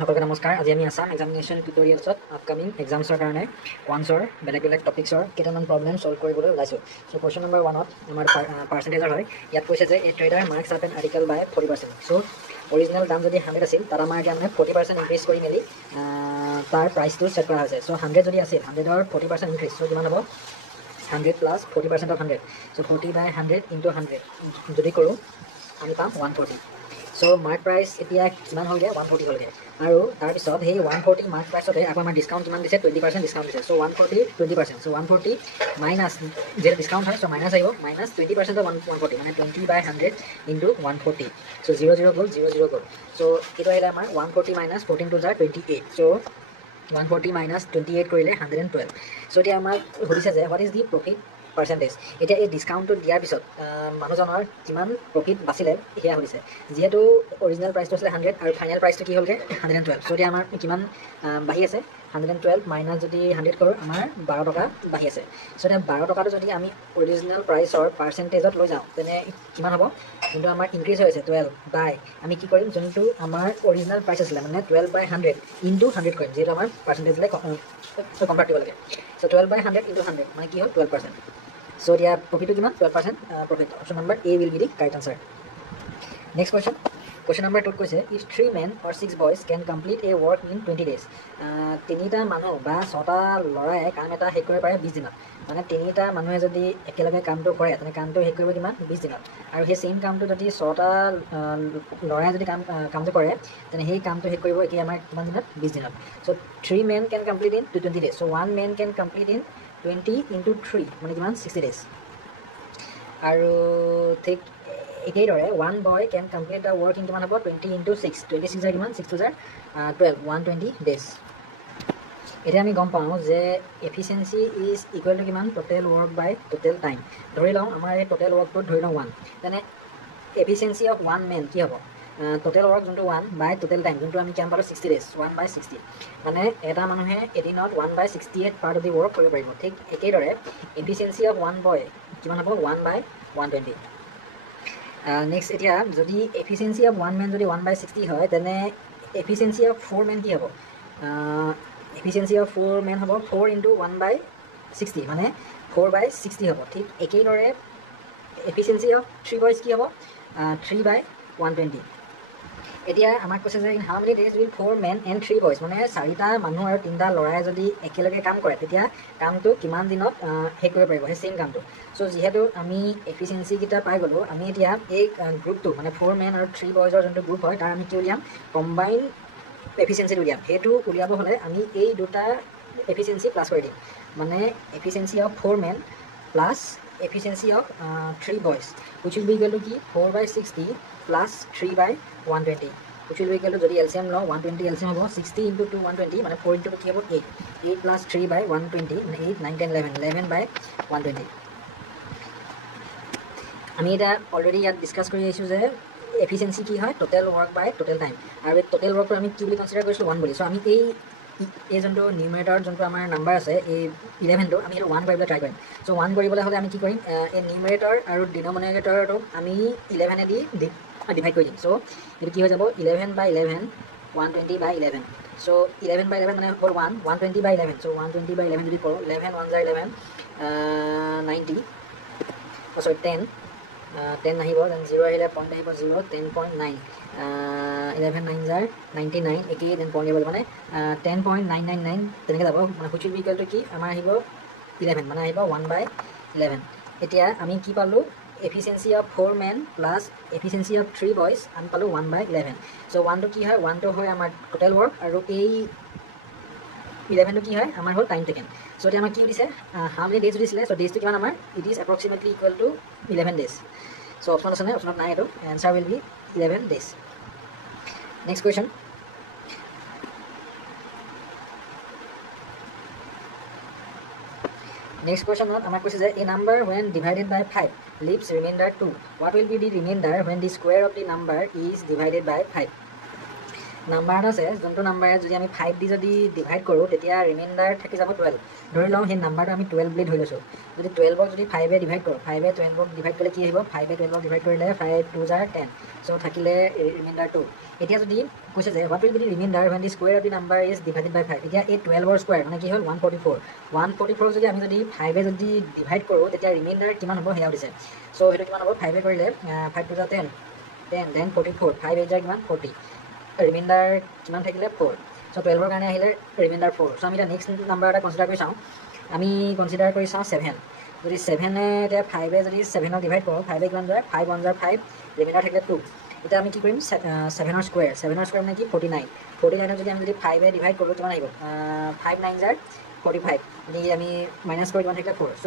সকলকে নমস্কাৰ। আজি আমি আছাম এক্সামিনেশ্যন টিউটৰিয়েলছত আপকামিং এক্সামছৰ কাৰণে কোৱান্টছৰ বেলেগ টপিক্সৰ কেইটামান প্ৰব্লেম ছল্ভ কৰিবলৈ ওলাইছোঁ। চ' কুৱেশ্যন নম্বৰ 1ত আমাৰ পাৰ্চেণ্টেজৰ হয়। ইয়াত কৈছে যে a trader marks up an article by 40%। চ' অৰিজিনেল দাম যদি 100 আছিল, তাত আমাৰ এতিয়া মানে 40% ইনক্ৰিজ কৰি মেলি তাৰ প্ৰাইচটো ছেট কৰা হৈছে। চ' 100 যদি আছিল, 100ৰ 40% ইনক্ৰিজ, চ' কিমান হ'ব? 100 প্লাছ 40% অফ 100, চ' 40 বাই 100 ইনটু 100 যদি কৰোঁ আমি পাম 140। চ' মাৰ্ক প্ৰাইচ এতিয়া কিমান হ'লগৈ? 140 হ'লগৈ। আৰু তাৰপিছত সেই 140 মাৰ্ক প্ৰাইচতে আকৌ আমাৰ ডিছকাউণ্ট কিমান দিছে? 20% ডিছকাউণ্ট দিছে। চ' 140 20%, চ' 140 মাইনাছ যিহেতু ডিছকাউণ্ট হয়, চ' মাইনাছ আহিব, মাইনাছ 20% অফ 140 মানে 20 বাই 100 ইনটু 140। চ' 0 0 গ'ল, 0 0 গ'ল। চ' এইটো আহিলে আমাৰ 140 মাইনাছ 14 টু জাৰ 28। চ' 140 মাইনাছ 28 কৰিলে 112। চ' এতিয়া আমাক সুধিছে যে what is the profit percentage. এতিয়া এই ডিছকাউণ্টটো দিয়াৰ পিছত মানুহজনৰ কিমান প্ৰফিট বাচিলে সেয়া সুধিছে। যিহেতু অৰিজিনেল প্ৰাইচটো আছিলে 100 আৰু ফাইনেল প্ৰাইচটো কি হ'লগৈ? 112। চ' এতিয়া আমাৰ কিমান বাঢ়ি আছে? 112 মাইনাছ যদি 100 কৰোঁ, আমাৰ 12 টকা বাঢ়ি আছে। চ' এতিয়া 12 টকাটো যদি আমি অৰিজিনেল প্ৰাইচৰ পাৰ্চেণ্টেজত লৈ যাওঁ, তেনে কিমান হ'ব? যোনটো আমাৰ ইনক্ৰিজ হৈ আছে 12 বাই, আমি কি কৰিম? যোনটো আমাৰ অৰিজিনেল প্ৰাইচ আছিলে মানে 12 বাই 100 ইনটু 100 কৰিম, যিহেতু আমাৰ পাৰ্চেণ্টেজলৈ কনভাৰ্ট কৰিব লাগে। চ' 12 বাই 100 ইনটু 100 মানে কি হ'ল? 12%। চ' এতিয়া প্ৰফিটটো কিমান? 12% profit. Option number A will be the correct answer. Next question. Question number 2ত কৈছে if 3 men or 6 boys can complete a work in 20 days। তিনিটা মানুহ বা 6টা ল'ৰাই কাম এটা শেষ কৰিব পাৰে 20 দিনত। মানে তিনিটা মানুহে যদি একেলগে কামটো কৰে, তেনে কামটো শেষ কৰিব কিমান? 20 দিনত। আৰু সেই ছেইম কামটো যদি 6টা ল'ৰাই যদি কামটো কৰে, তেনে সেই কামটো শেষ কৰিব এতিয়া আমাৰ কিমান দিনত? 20 দিনত। চ' 3 men can complete in 20 days। So' 1 man can complete in 20 into 3 মানে কিমান? 60 days। আৰু ঠিক একেইদৰে 1 boy can complete the work in কিমান হ'ব? 20 into 6, 26 জাৰ কিমান? 6 to 12, 120 days। এতিয়া আমি গম পাওঁ যে এফিচিয়েঞ্চি ইজ ইকুৱেল টু কিমান? টোটেল ৱৰ্ক বাই টোটেল টাইম। ধৰি লওঁ আমাৰ এই টোটেল ৱৰ্কটোত ধৰি লওঁ 1, তেনে এফিচিয়েঞ্চি অফ 1 man কি হ'ব? টোটেল ৱৰ্ক যোনটো 1 বাই টোটেল টাইম যোনটো আমি কিমান পালোঁ? 60 days, 1 বাই 60। মানে এটা মানুহে এদিনত 1 বাই 68 পাৰ্ট অফ দি ৱৰ্ক কৰিব পাৰিব। ঠিক একেদৰে এফিচিয়েঞ্চি অফ 1 boy কিমান হ'ব? 1 বাই 120। নেক্সট এতিয়া যদি এফিচিয়েঞ্চি অফ 1 man যদি 1 বাই 60 হয়, তেনে এফিচিয়েঞ্চি অফ 4 men কি হ'ব? এফিচিয়েঞ্চি অফ 4 men হ'ব 4 ইনটু 1 বাই 60 মানে 4 বাই 60 হ'ব। ঠিক একেদৰে এফিচিয়েঞ্চি অফ 3 boys কি হ'ব? 3 বাই 120। এতিয়া আমাক কৈছে যে in how many days will 4 men and 3 boys মানে 4টা মানুহ আৰু 3টা ল'ৰাই যদি একেলগে কাম কৰে, তেতিয়া কামটো কিমান দিনত শেষ কৰিব পাৰিব সেই ছেইম কামটো। চ' যিহেতু আমি এফিচিয়েঞ্চিকেইটা পাই গ'লোঁ, আমি এতিয়া এই গ্ৰুপটো মানে 4 men আৰু 3 boysৰ যোনটো গ্ৰুপ হয়, তাৰ আমি কি উলিয়াম? কম্বাইন এফিচিয়েঞ্চিটো উলিয়াম। সেইটো উলিয়াব হ'লে আমি এই দুটা এফিচিয়েঞ্চি প্লাছ কৰি দিম। মানে efficiency of 4 men plus efficiency of 3 boys which will be equal to কি? 4 by 60 plus 3 by 120 which will be equal to যদি এলচিএম লওঁ 120 এলচিএম হ'ব 60 ইনটু 2 120 মানে 4 ইনটু 2 কি হ'ব? 8, 8 প্লাছ 3 বাই 120 মানে 8 9 10 11, 11 বাই 120। আমি এতিয়া অলৰেডি ইয়াত ডিছকাছ কৰি আহিছোঁ যে এফিচিয়েঞ্চি কি হয়? টোটেল ৱৰ্ক বাই টোটেল টাইম। আৰু এই টোটেল ৱৰ্কটো আমি কি বুলি কনচিডাৰ কৰিছিলোঁ? 1 বুলি। চ' আমি এই যোনটো নিউমেৰেটৰত যোনটো আমাৰ নাম্বাৰ আছে এই 11টো আমি সেইটো 1 কৰিবলৈ ট্ৰাই কৰিম। চ' 1 কৰিবলৈ হ'লে আমি কি কৰিম? এই নিউমেৰেটৰ আৰু ডিনমিনেটৰটো আমি 11এদি ডিভাইড কৰি দিম। চ' এইটো কি হৈ যাব? 11 বাই 11 120 বাই 11। চ' 11 বাই 11 মানে হ'ল 1, 120 বাই 11। চ' 120 বাই 11 যদি কৰোঁ 11 1 জাৰ 11 90, চৰি 10 নাহিব, দেন 0 আহিলে পইণ্ট আহিব 0, 10.9, 11 9 জাৰ 99 একেই, দেন পইণ্ট আহিব মানে 10.999 তেনেকৈ যাব। মানে which will be equal to কি? আমাৰ আহিব 11 মানে আহিব 1 বাই 11। এতিয়া আমি কি পালোঁ? Efficiency of 4 men plus efficiency of 3 boys আমি পালোঁ 1 বাই 11। চ' 1টো কি হয়? 1টো হয় আমাৰ টোটেল ৱৰ্ক আৰু এই 11টো কি হয়? আমাৰ হ'ল টাইম টেকেন। চ' এতিয়া আমাক কি দিছে? হাউ মেনি ডেজ দিছিলে? চ' ডেজটো কিমান আমাৰ? It is approximately equal to 11 days। So' option আছে নে? অপশ্যনত নাই এইটো। Answer will be 11 days। Next question. Next কুৱেশ্যনত আমাক কৈছে যে a number when divided by 5 leaves remainder 2, what will be the remainder when the square of the number is divided by 5? Number এটা আছে যোনটো নাম্বাৰে যদি আমি 5 দি যদি ডিভাইড কৰোঁ তেতিয়া ৰিমাইণ্ডাৰ থাকি যাব 12 ধৰি লওঁ সেই নাম্বাৰটো আমি 12 বুলি ধৰি লৈছোঁ যদি 12ক যদি 5 ডিভাইড কৰোঁ 5 12ক ডিভাইড কৰিলে কি আহিব 5 12ক ডিভাইড কৰিলে 5 2 জাৰ 10 চ' থাকিলে ৰিমাইণ্ডাৰ 2 এতিয়া যদি কৈছে যে what will be the reminder when the square of the number is divided by 5 এতিয়া এই 12ৰ স্কোৱাৰ মানে কি হ'ল 144 যদি আমি যদি 5 যদি ডিভাইড কৰোঁ তেতিয়া ৰিমাইণ্ডাৰ কিমান হ'ব সেয়া দিছে চ' সেইটো কিমান হ'ব 5 কৰিলে 5 2 জাৰ 10 then 44 5 8 জাৰ কিমান 40 ৰিমাইণ্ডাৰ কিমান থাকিলে 4 চ' 12ৰ কাৰণে আহিলে ৰিমাইণ্ডাৰ 4 চ' আমি এতিয়া নেক্সট নাম্বাৰ এটা কনচিডাৰ কৰি চাওঁ আমি কনচিডাৰ কৰি চাওঁ 7 যদি 7 এতিয়া 5 যদি 7ক ডিভাইড কৰোঁ 5 কিমান যায় 5 1 জাৰ 5 ৰিমাইণ্ডাৰ থাকিলে 2 এতিয়া আমি কি কৰিম 7ৰ স্কোৱাৰ মানে কি 49 49ক যদি আমি যদি 5 ডিভাইড কৰোঁ কিমান আহিব 5 9 জাৰ 45 যদি আমি মাইনাছ কৰি কিমান থাকিলে 4 চ'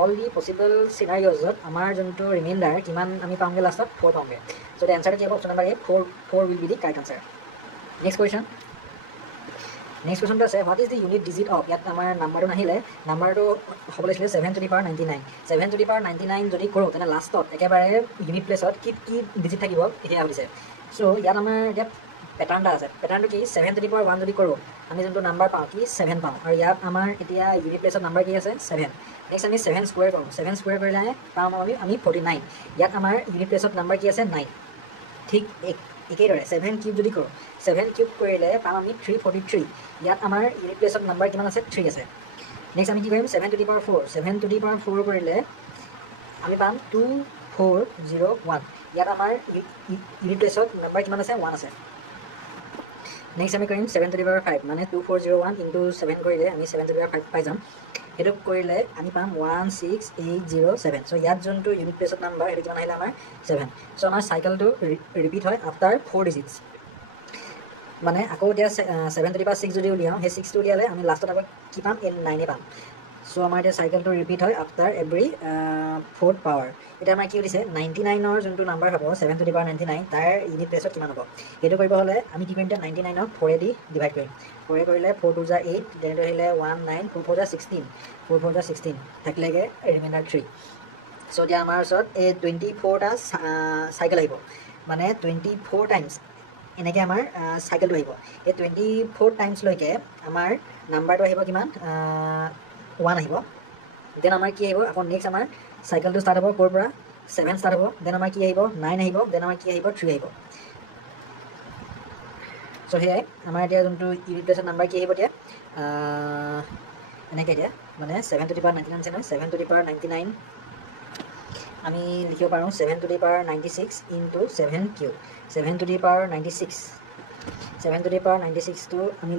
অল দি পচিবল চিনাৰিঅ'জত আমাৰ যোনটো ৰিমাইণ্ডাৰ কিমান আমি পাওঁগৈ লাষ্টত 4 পাওঁগৈ চ' দ্য এনচাৰটো কি হ'ব option number A 4 will be the correct answer next কুৱেশ্যনটো আছে what is the unit digit of ইয়াত আমাৰ নাম্বাৰটো নাহিলে নাম্বাৰটো হ'ব লাগিছিলে 7 to the power 99 7 to the power 99 যদি কৰোঁ তেনে লাষ্টত একেবাৰে ইউনিট প্লেছত কি ডিজিট থাকিব এতিয়া সুধিছে চ' ইয়াত আমাৰ এতিয়া পেটাৰ্ণ এটা আছে পেটাৰ্ণটো কি 7 to the power 1 যদি কৰোঁ আমি যোনটো নাম্বাৰ পাওঁ কি 7 পাওঁ আৰু ইয়াত আমাৰ এতিয়া ইউনিট প্লেছত নাম্বাৰ কি আছে 7 নেক্সট আমি 7 স্কুৱেৰ কৰোঁ 7 স্কুৱেৰ কৰিলে পাম আমি 49 ইয়াত আমাৰ ইউনিট প্লেছত নাম্বাৰ কি আছে 9 ঠিক একেদৰে 7 কিউব যদি কৰোঁ 7 কিউব কৰিলে পাম আমি 343 ইয়াত আমাৰ ইউনিট প্লেছত নাম্বাৰ কিমান আছে 3 আছে নেক্সট আমি কি কৰিম 7 to the power 4 7 to the power 4 কৰিলে আমি পাম 2401 ইয়াত আমাৰ ইউনিট প্লেছত নাম্বাৰ কিমান আছে 1 আছে নেক্সট আমি কৰিম 7 to the power 5 মানে 2401 ইনটু 7 কৰিলে আমি 7 to the power 5 পাই যাম সেইটো কৰিলে আমি পাম 16807 চ' ইয়াত যোনটো ইউনিট প্লেছত নাম্বাৰ সেইটো কিমান আহিলে আমাৰ 7 চ' আমাৰ চাইকেলটো ৰিপিট হয় আফটাৰ 4 ডিজিটছ মানে আকৌ এতিয়া 7 to the power 6 যদি উলিয়াওঁ সেই 6টো উলিয়ালে আমি লাষ্টত আকৌ কি পাম 9 পাম চ' আমাৰ এতিয়া চাইকেলটো ৰিপিট হয় আফটাৰ এভৰি 4th পাৱাৰ এতিয়া আমাৰ কি সুধিছে 99ৰ যোনটো নাম্বাৰ হ'ব 7 to the power 99 তাৰ ইউনিট প্লেছত কিমান হ'ব সেইটো কৰিব হ'লে আমি কি কৰিম এতিয়া 99ক 4 দি ডিভাইড কৰিম 4 কৰিলে 4 2 জাৰ 8 তেনেকৈ আহিলে 19 4 4 জাৰ 16 4 4 জাৰ 16 থাকিলেগৈ ৰিমাইণ্ডাৰ 3 চ' এতিয়া আমাৰ ওচৰত এই 24টা চাইকেল আহিব মানে 24 টাইমছ এনেকৈ আমাৰ চাইকেলটো আহিব এই 24 টাইমছলৈকে আমাৰ নাম্বাৰটো আহিব কিমান 1 আহিব দেন আমাৰ কি আহিব আকৌ নেক্সট আমাৰ চাইকেলটো ষ্টাৰ্ট হ'ব ক'ৰ পৰা 7 ষ্টাৰ্ট হ'ব দেন আমাৰ কি আহিব 9 আহিব দেন আমাৰ কি আহিব 3 আহিব চ' সেয়াই আমাৰ এতিয়া যোনটো ইউনিট প্লেছত নাম্বাৰ কি আহিব এতিয়া এনেকৈ এতিয়া মানে 7 to the power 99 আছে নহয় 7 to the power 99 আমি লিখিব পাৰোঁ 7 to the power 96 into 7 cube 7 to the power 96 7 to the power 96টো আমি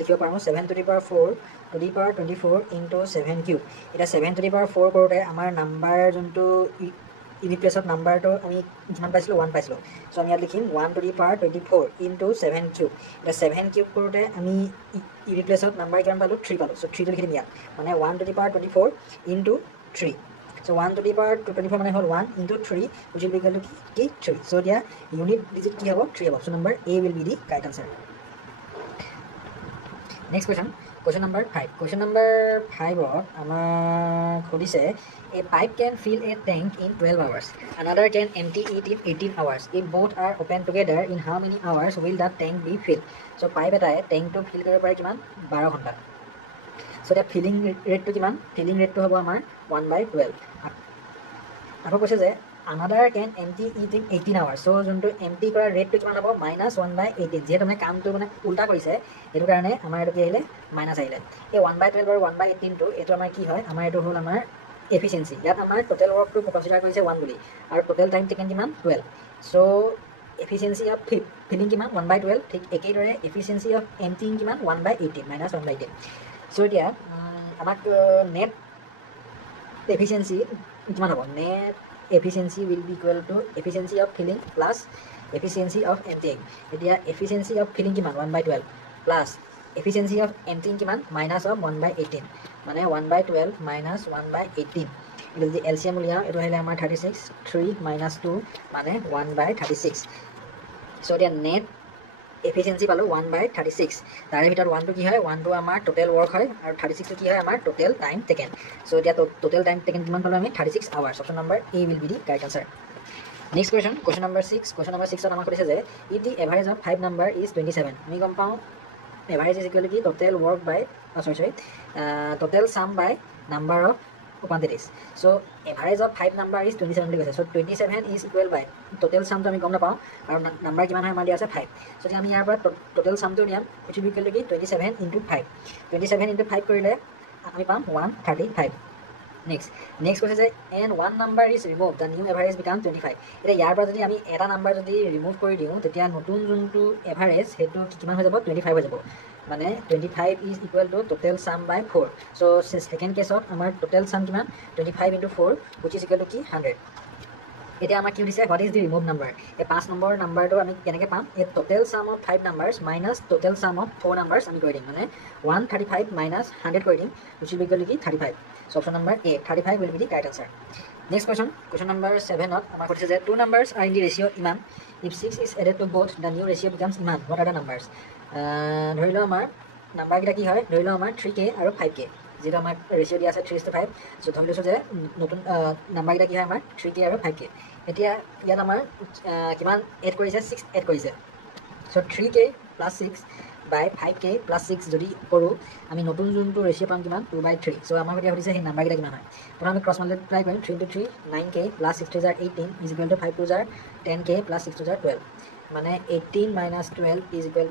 লিখিব পাৰোঁ 7 to the power 4 to the power 24 into 7 cube এতিয়া 7 to the power 4 কৰোঁতে আমাৰ নাম্বাৰ যোনটো ইউনিট প্লেছত নাম্বাৰটো আমি কিমান পাইছিলোঁ 1 পাইছিলোঁ চ' আমি ইয়াত লিখিম 1 to the power 24 into 7 cube এতিয়া 7 কিউব কৰোঁতে আমি ইউনিট প্লেছত নাম্বাৰ কিমান পালোঁ 3 পালোঁ চ' 3টো লিখি দিম ইয়াত মানে 1 to the power 24 into 3 so' 1 to the power 24 মানে হ'ল 1 into 3 which will be equal to কি 3 চ' এতিয়া ইউনিট ডিজিট কি হ'ব 3 হ'ব so' number A will be the correct answer next question number 5 question number 5ত আমাক সুধিছে a pipe can fill a tank in 12 hours another can empty it in 18 hours if both are open together in how many hours will that tank be filled so pipe এটাই টেংকটো feel কৰিব পাৰে কিমান 12 ঘণ্টা চ' এতিয়া feeling ৰেটটো কিমান feeling ৰেটটো হ'ব আমাৰ 1/12 আকৌ কৈছে যে another can empty it in 18 hours চ' যোনটো এম্পটি কৰাৰ ৰেটটো কিমান হ'ব -1/18 যিহেতু মানে কামটো মানে উল্টা কৰিছে সেইটো কাৰণে আমাৰ এইটো কি আহিলে মাইনাছ আহিলে এই 1/12 আৰু 1/18টো এইটো আমাৰ কি হয় আমাৰ এইটো হ'ল আমাৰ এফিচিয়েঞ্চি ইয়াত আমাৰ টোটেল ৱৰ্কটো কনচিডাৰ কৰিছে 1 বুলি আৰু টোটেল টাইম টেকেন কিমান 12 চ' এফিচিয়েঞ্চি অফ ফিলিং কিমান 1/12 ঠিক একেদৰে এফিচিয়েঞ্চি অফ এম্পটিং কিমান 1/18 -1/18 চ' এতিয়া আমাক নেট এফিচিয়েঞ্চি কিমান হ'ব net efficiency will be equal to efficiency of filling plus efficiency of emptying এতিয়া efficiency of filling কিমান 1/12 plus efficiency of emptying কিমান minus of 1/18 মানে 1/12 minus 1/18 এটা যদি LCM উলিয়াওঁ এইটো আহিলে আমাৰ 36 3 minus 2 মানে 1/36 চ' এতিয়া নেট এফিচিয়েঞ্চি পালোঁ 1/36 তাৰে ভিতৰত 1টো কি হয় 1টো আমাৰ টোটেল ৱৰ্ক হয় আৰু 36টো কি হয় আমাৰ টোটেল টাইম টেকেন চ' এতিয়া টোটেল টাইম টেকেন কিমান পালোঁ আমি 36 hours option number A will be the correct answer next question number 6 আমাক কৈছে যে if the average of 5 number is 27 আমি গম পাওঁ average is equal to total work by total sum by number of quantities. So average of 5 number is 27 বুলি কৈছে, so 27 is equal by total sum to আমি গম নাপাওঁ আৰু number কিমান হয় আমাৰ দিয়া আছে 5, so আমি ইয়াৰ পৰা total sum to নিয়াম which will be equal to 27 into 5 27 into 5 কৰিলে আমি পাম 135. next কৈছে যে and one number is removed the new average becomes 25. এতিয়া ইয়াৰ পৰা যদি আমি এটা নাম্বাৰ যদি ৰিমুভ কৰি দিওঁ তেতিয়া নতুন যোনটো এভাৰেজ সেইটো কিমান হৈ যাব 25 হৈ যাব, মানে 25 is equal to total sum by 4. so second কেছত আমাৰ total sum কিমান 25 into 4 which is equal to 100. এতিয়া আমাক কি দিছে what is the removed number, এই 5 নম্বৰ নাম্বাৰটো আমি কেনেকৈ পাম, এই total sum of 5 numbers minus total sum of 4 numbers আমি কৰি দিম, মানে 135 minus 100 কৰি দিম which will be equal to 35. so option number A 35 will be the right answer. next question number 7 আমাক কৈছে যে two numbers are in the ratio ইমান, if 6 is added to both the new ratio becomes ইমান, what are the numbers? ধৰি লওঁ আমাৰ নাম্বাৰকেইটা কি হয়, ধৰি লওঁ আমাৰ 3k আৰু 5k, যেটা আমাৰ ৰেশিও দিয়া আছে 3:5, সো ধৰি লৈছো যে নতুন নাম্বাৰকেইটা কি হয় আমাৰ 3k আৰু 5k. এতিয়া ইয়াত আমাৰ কিমান এড কৰিছে 6 এড কৰিছে, সো 3k + 6 by 5k + 6 যদি কৰো আমি নতুন যোনটো ৰেশিও পাম কিমান 2/3. সো আমাৰ এতিয়া সুধিছে সেই নাম্বাৰকেইটা কিমান হয়, প্ৰথমে আমি ক্ৰছ মাল্টিপ্লাই কৰিম 3 * 3 9k + 6 * 18 = 5 * 10k + 6 * 12, মানে 18 - 12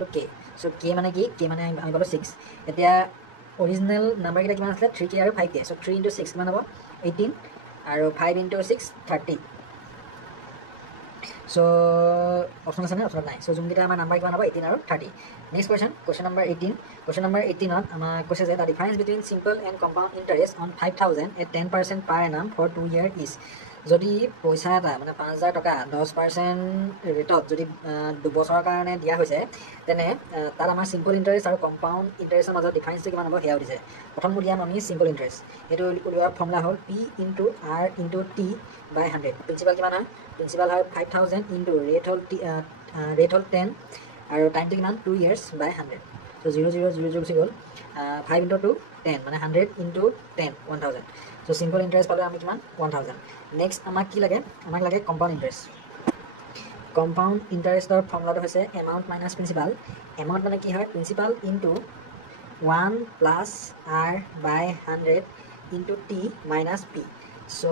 = k. সো k মানে কি, k মানে আমি পালো 6. এতিয়া অৰিজিনেল নাম্বাৰকেইটা কিমান আছিলে 3k আৰু 5k, সো 3 * 6 কিমান হ'ব 18 আৰু 5 * 6 30. সো অপশ্যন আছে নে, অপশ্যন নাই, সো যোনকেইটা আমাৰ নাম্বাৰ কিমান হ'ব 18 আৰু 30. নেক্সট question number 18 ত আমাক কৈছে যে the difference between simple and compound interest on 5000 at 10% per annum for 2 years is. যদি পইচা এটা মানে 5000 টকা 10% ৰেটত যদি 2 বছৰৰ কাৰণে দিয়া হৈছে তেনে তাত আমাৰ সিম্পল ইণ্টাৰেষ্ট আৰু কম্পাউণ্ড ইণ্টাৰেষ্টৰ মাজত ডিফাৰেন্সটো কিমান হ'ব সেয়া দিছে. প্ৰথম উলিয়াম আমি সিম্পল ইণ্টাৰেষ্ট, এইটো উলিওৱাৰ ফৰ্মুলা হ'ল P * R * T by 100. Principal কিমান হয়, প্ৰিন্সিপাল হয় 5000 ইনটু ৰেট হ'ল 10 আৰু টাইমটো কিমান 2 years by 100. সো 0 0 0 0 গুচি গ'ল, 5 * 2 10 মানে 100 * 10 1000. সো সিম্পল ইণ্টাৰেষ্ট পালোঁ আমি কিমান 1000. নেক্সট আমাক কি লাগে, আমাক লাগে কম্পাউণ্ড ইণ্টাৰেষ্ট. কম্পাউণ্ড ইণ্টাৰেষ্টৰ ফৰ্মুলাটো হৈছে এমাউণ্ট মাইনাছ প্ৰিন্সিপাল. এমাউণ্ট মানে কি হয় principal into 1 + R by 100 into T minus P. So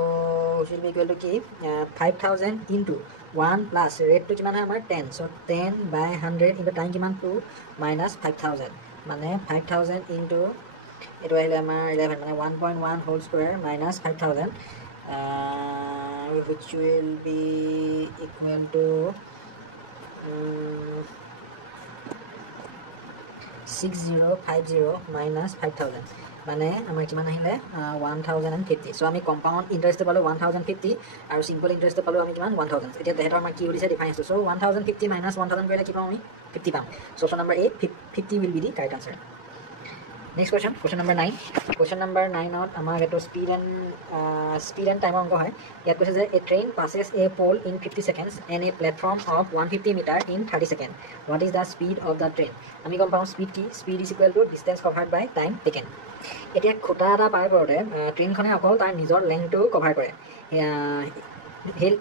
wish will be equal to কি 5000 ইনটু 1 প্লাছ ৰেটটো কিমান হয় আমাৰ 10, সো 10 by 100 ইনটু টাইম কিমান 2 minus 5000, মানে 5000 ইনটু এইটো আহিলে আমাৰ 11 মানে 1.1 whole square minus 5000 which will be equal to 6050 minus 5000, মানে আমাৰ কিমান আহিলে 1050. সো আমি কম্পাউণ্ড ইণ্টাৰেষ্টটো পালোঁ 1050 আৰু সিম্পল ইণ্টাৰেষ্টটো পালোঁ আমি কিমান 1000. এতিয়া তেহেঁতৰ আমাৰ কি সুধিছে ডিফাৰেন্সটো, সো 1050 minus 1000 কৰিলে কি পাম আমি 50 পাম. So option number A 50 will be the right answer. Next question number 9 ত আমাক এইটো স্পীড এণ্ড টাইমৰ অংক হয়. ইয়াত কৈছে যে এ train passes a pole in 50 seconds and a platform of 150 meter in 30 seconds. What is the speed of the train? আমি গম পাওঁ স্পীড কি, speed is equal to distance covered by time taken. এতিয়া খুঁটা এটা পাৰ কৰোঁতে ট্ৰেইনখনে অকল তাৰ নিজৰ লেংথটো কভাৰ কৰে,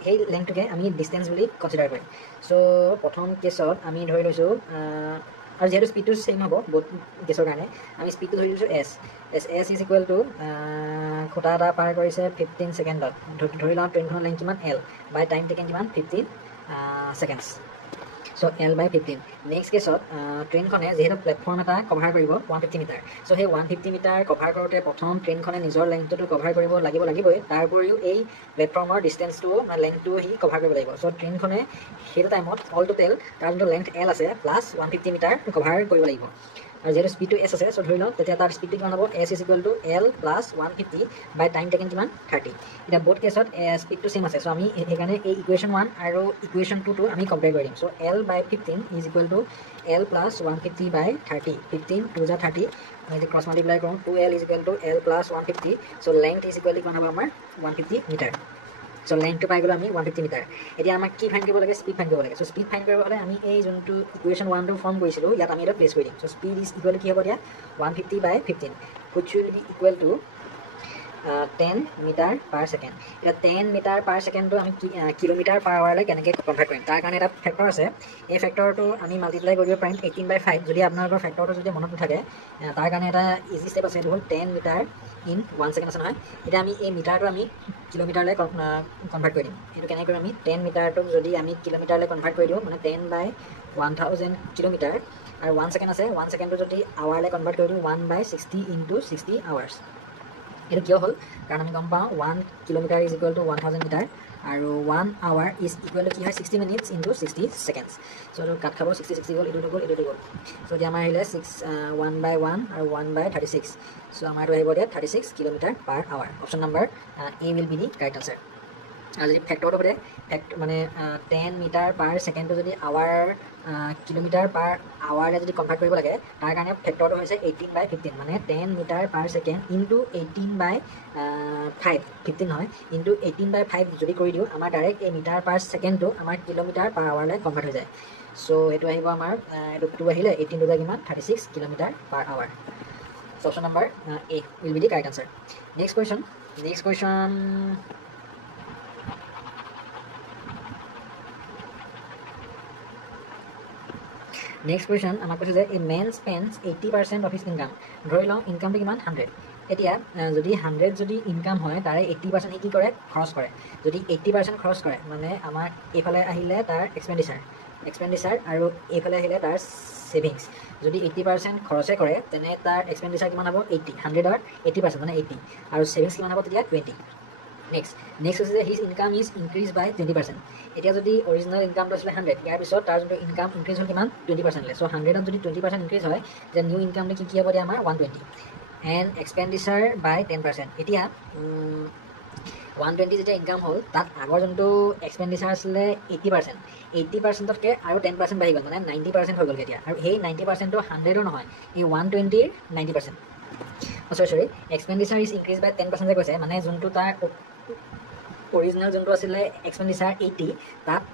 সেই লেংথটোকে আমি ডিষ্টেঞ্চ বুলি কনচিডাৰ কৰিম. সো প্ৰথম কেছত আমি ধৰি লৈছোঁ আৰু যিহেতু স্পীডটো ছেইম হ'ব বহুত কেছৰ কাৰণে আমি স্পীডটো ধৰি লৈছোঁ এছ ইজ ইকুৱেল টু খুঁটা এটা পাৰ কৰিছে 15 ছেকেণ্ডত, ধৰি লওঁ ট্ৰেইনখনৰ লেংথ কিমান L বাই টাইম টেকেন কিমান 15 seconds. So L by 15. Next কেছত ট্ৰেইনখনে যিহেতু প্লেটফৰ্ম এটা কভাৰ কৰিব 150 মিটাৰ, সো সেই 150 মিটাৰ কভাৰ কৰোঁতে প্ৰথম ট্ৰেইনখনে নিজৰ লেংথটো কভাৰ কৰিব লাগিবই, তাৰ উপৰিও এই প্লেটফৰ্মৰ ডিষ্টেঞ্চটো মানে লেংথটো সি কভাৰ কৰিব লাগিব. সো ট্ৰেইনখনে সেইটো টাইমত অল টোটেল তাৰ যোনটো লেংথ L আছে প্লাছ 150 মিটাৰ কভাৰ কৰিব লাগিব. আৰু যিহেতু স্পীডটো এছ আছে, সো ধৰি লওক তেতিয়া তাৰ স্পীডটো কিমান হ'ব S is equal to L plus 150 by time taken কিমান 30. এতিয়া বহুত কেছত স্পীডটো ছেইম আছে, সো আমি সেইকাৰণে এই ইকুৱেশ্যন 1 আৰু ইকুৱেশ্যন 2টো আমি কম্পেয়াৰ কৰি দিম. So L by 15 is equal to L plus 150 by 30, 15 2 * 30 আমি যদি ক্ৰছ মাল্টিপ্লাই কৰোঁ 2L is equal to L plus 150. So length is equal two কিমান হ'ব আমাৰ 150 মিটাৰ. সো লেংথটো পাই গ'লোঁ আমি 150 মিটাৰ. এতিয়া আমাক কি ফাইণ্ড কৰিব লাগে, স্পীড ফাইণ্ড কৰিব লাগে. সো স্পীড ফাইণ্ড কৰিব হ'লে আমি এই যোনটো ইকুৱেশ্যন 1টো ফৰ্ম কৰিছিলোঁ ইয়াত আমি এটা প্লেচ কৰি দিম. So speed is equal to কি হ'ব এতিয়া 150 by 15 which will be equal to 10 metre per second. এতিয়া 10 মিটাৰ পাৰ ছেকেণ্ডটো আমি কিলোমিটাৰ পাৰ আৱাৰলৈ কেনেকৈ কনভাৰ্ট কৰিম, তাৰ কাৰণে এটা ফেক্টৰ আছে। এই ফেক্টৰটো আমি মাল্টিপ্লাই কৰিব পাৰিম 18/5। যদি আপোনালোকৰ ফেক্টৰটো যদি মনত নাথাকে, তাৰ কাৰণে এটা ইজি ষ্টেপ আছে, সেইটো হ'ল 10 মিটাৰ ইন 1 ছেকেণ্ড আছে নহয়। এতিয়া আমি এই মিটাৰটো আমি কিলোমিটাৰলৈ কনভাৰ্ট কৰি দিম। এইটো কেনেকৈ কৰিম, আমি 10 মিটাৰটোক যদি আমি কিলোমিটাৰলৈ কনভাৰ্ট কৰি দিওঁ, মানে 10/1000 কিলোমিটাৰ, আৰু 1 ছেকেণ্ড আছে, 1 ছেকেণ্ডটো যদি আৱাৰলৈ কনভাৰ্ট কৰি দিওঁ 1/60 × 60 আৱাৰ্ছ। এইটো কিয় হ'ল, কাৰণ আমি গম পাওঁ 1 kilometre is equal to 1000 metre, আৰু 1 আৱাৰ ইজ ইকুৱেল টু কি হয় 60 মিনিটছ ইনটু 60 ছেকেণ্ডছ। চ' এইটো কাট খাব, 60 গ'ল, এইটো গ'ল, এইটো গ'ল। চ' এতিয়া আমাৰ আহিলে 1/1 আৰু 1/36। চ' আমাৰ এইটো আহিব এতিয়া 36 kilometre per hour. Option number A will be the correct answer. আৰু যদি ফেক্টৰটো সোধে, মানে 10 মিটাৰ পাৰ ছেকেণ্ডটো যদি কিলোমিটাৰ পাৰ আৱাৰলৈ যদি কনভাৰ্ট কৰিব লাগে, তাৰ কাৰণে ফেক্টৰটো হৈছে 18/15, মানে 10 মিটাৰ পাৰ ছেকেণ্ড ইনটু 18/5, 15 নহয়, ইনটু 18/5 যদি কৰি দিওঁ, আমাৰ ডাইৰেক্ট এই মিটাৰ পাৰ ছেকেণ্ডটো আমাৰ কিলোমিটাৰ পাৰ আৱাৰলৈ কনভাৰ্ট হৈ যায়। চ' এইটো আহিব আমাৰ, এইটো 2 আহিলে, 18 2 কিমান, 36 kilometre per hour. Option number A will be the correct answer. Next question. Next question আমাক কৈছে যে a man spends 80% of his income. ধৰি লওঁ ইনকামটো কিমান, 100। এতিয়া যদি 100 যদি ইনকাম হয়, তাৰে 80% সি কি কৰে, খৰচ কৰে। যদি 80% খৰচ কৰে, মানে আমাক এইফালে আহিলে তাৰ এক্সপেণ্ডিচাৰ আৰু এইফালে আহিলে তাৰ ছেভিংছ। যদি 80% খৰচে কৰে, তেনে তাৰ এক্সপেণ্ডিচাৰ কিমান হ'ব, 80। 100ৰ 80% মানে 80, আৰু ছেভিংছ কিমান হ'ব তেতিয়া, 20। নেক্সট হৈছে যে হিজ ইনকাম ইজ ইনক্ৰিজ বাই 20%। এতিয়া যদি অৰিজিনেল ইনকামটো আছিলে 100, ইয়াৰ পিছত তাৰ যোনটো ইনকাম ইনক্ৰিজ হ'ল কিমান, 20% হ'লে। চ' 100ত যদি 20% ইনক্ৰিজ হয়, যে নিউ ইনকামটো কি হ'ব এতিয়া আমাৰ 120। এণ্ড এক্সপেণ্ডিচাৰ বাই 10%। এতিয়া 120 যেতিয়া ইনকাম হ'ল, তাত আগৰ যোনটো এক্সপেণ্ডিচাৰ আছিলে 80%তকৈ আৰু 10% বাঢ়ি গ'ল, মানে 90% হৈ গ'লগৈ এতিয়া। আৰু সেই 90%টো 100ৰ নহয়, এই 120ৰ 90%। চৰি, এক্সপেণ্ডিচাৰ ইজ ইনক্ৰিজ বাই 10% যে কৈছে, মানে যোনটো তাৰ অৰিজিনেল যোনটো আছিলে এক্সপেণ্ডিচাৰ 80,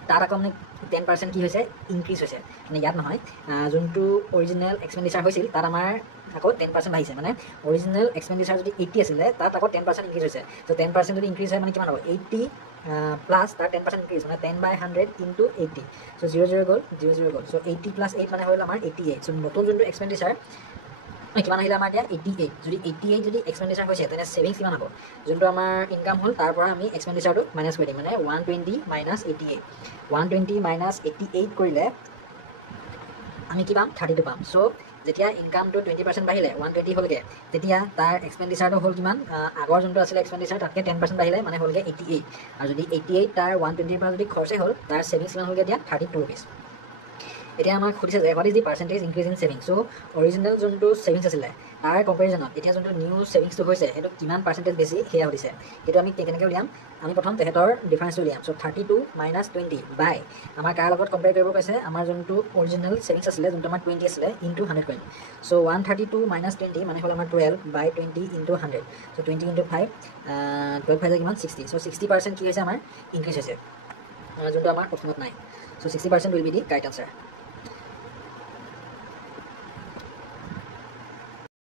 তাত আকৌ মানে 10% কি হৈছে, ইনক্ৰিজ হৈছে। মানে ইয়াত নহয়, যোনটো অৰিজিনেল এক্সপেণ্ডিচাৰ হৈছিল, তাত আমাৰ আকৌ 10% বাঢ়িছে। মানে অৰিজিনেল এক্সপেণ্ডিচাৰ যদি 80 আছিলে, তাত আকৌ 10% ইনক্ৰিজ হৈছে। ত' 10% যদি ইনক্ৰিজ হয়, মানে কিমান হ'ব, 80 প্লাছ তাৰ 10% ইনক্ৰিজ, মানে 10/100 ইনটু 80। চ' 0 গ'ল, 0 গ'ল। চ' 80 + 8 মানে হ'ল আমাৰ 88। চ' নতুন যোনটো এক্সপেণ্ডিচাৰ কিমান আহিলে আমাৰ এতিয়া, 88। যদি 88 যদি এক্সপেণ্ডিচাৰ হৈছে, তেনে ছেভিংছ কিমান হ'ব, যোনটো আমাৰ ইনকাম হ'ল তাৰ পৰা আমি এক্সপেণ্ডিচাৰটো মাইনাছ কৰি দিম, মানে 120 - 88। 120 - 88 কৰিলে আমি কি পাম, 32 পাম। চ' যেতিয়া ইনকামটো 20% বাঢ়িলে, 120 হ'লগৈ, তেতিয়া তাৰ এক্সপেণ্ডিচাৰটো হ'ল কিমান, আগৰ যোনটো আছিলে এক্সপেণ্ডিচাৰ তাতকৈ 10% বাঢ়িলে, মানে হ'লগৈ 88। আৰু যদি 88 তাৰ 120ৰ পৰা যদি খৰচেই হ'ল, তাৰ ছেভিংছ কিমান হ'লগৈ এতিয়া, 32 ৰুপিজ। এতিয়া আমাক সুধিছে যে what is the percentage increase in savings. So' original যোনটো ছেভিংছ আছিলে, তাৰ কম্পেৰিজনত এতিয়া যোনটো নিউ ছেভিংছটো হৈছে, সেইটো কিমান পাৰ্চেণ্টেজ বেছি সেয়া সুধিছে। সেইটো আমি কেনেকৈ উলিয়াম, আমি প্ৰথম তেহেঁতৰ ডিফাৰেঞ্চটো উলিয়াম। চ' 32 - 20 বাই আমাৰ কাৰ লগত কম্পেয়াৰ কৰিব কৈছে, আমাৰ যোনটো অৰিজিনেল ছেভিংছ আছিলে, যোনটো আমাৰ 20 আছিলে, ইনটু 100 কৰিম। চ' 132 - 20 মানে হ'ল আমাৰ 12/20 ইনটু 100। চ' 20 ইনটু 5, 12 5 কিমান, 60। চ' 60% কি হৈছে আমাৰ, ইনক্ৰিজ হৈছে, যোনটো আমাৰ অপশ্যনত নাই। চ' 60% will be the correct answer.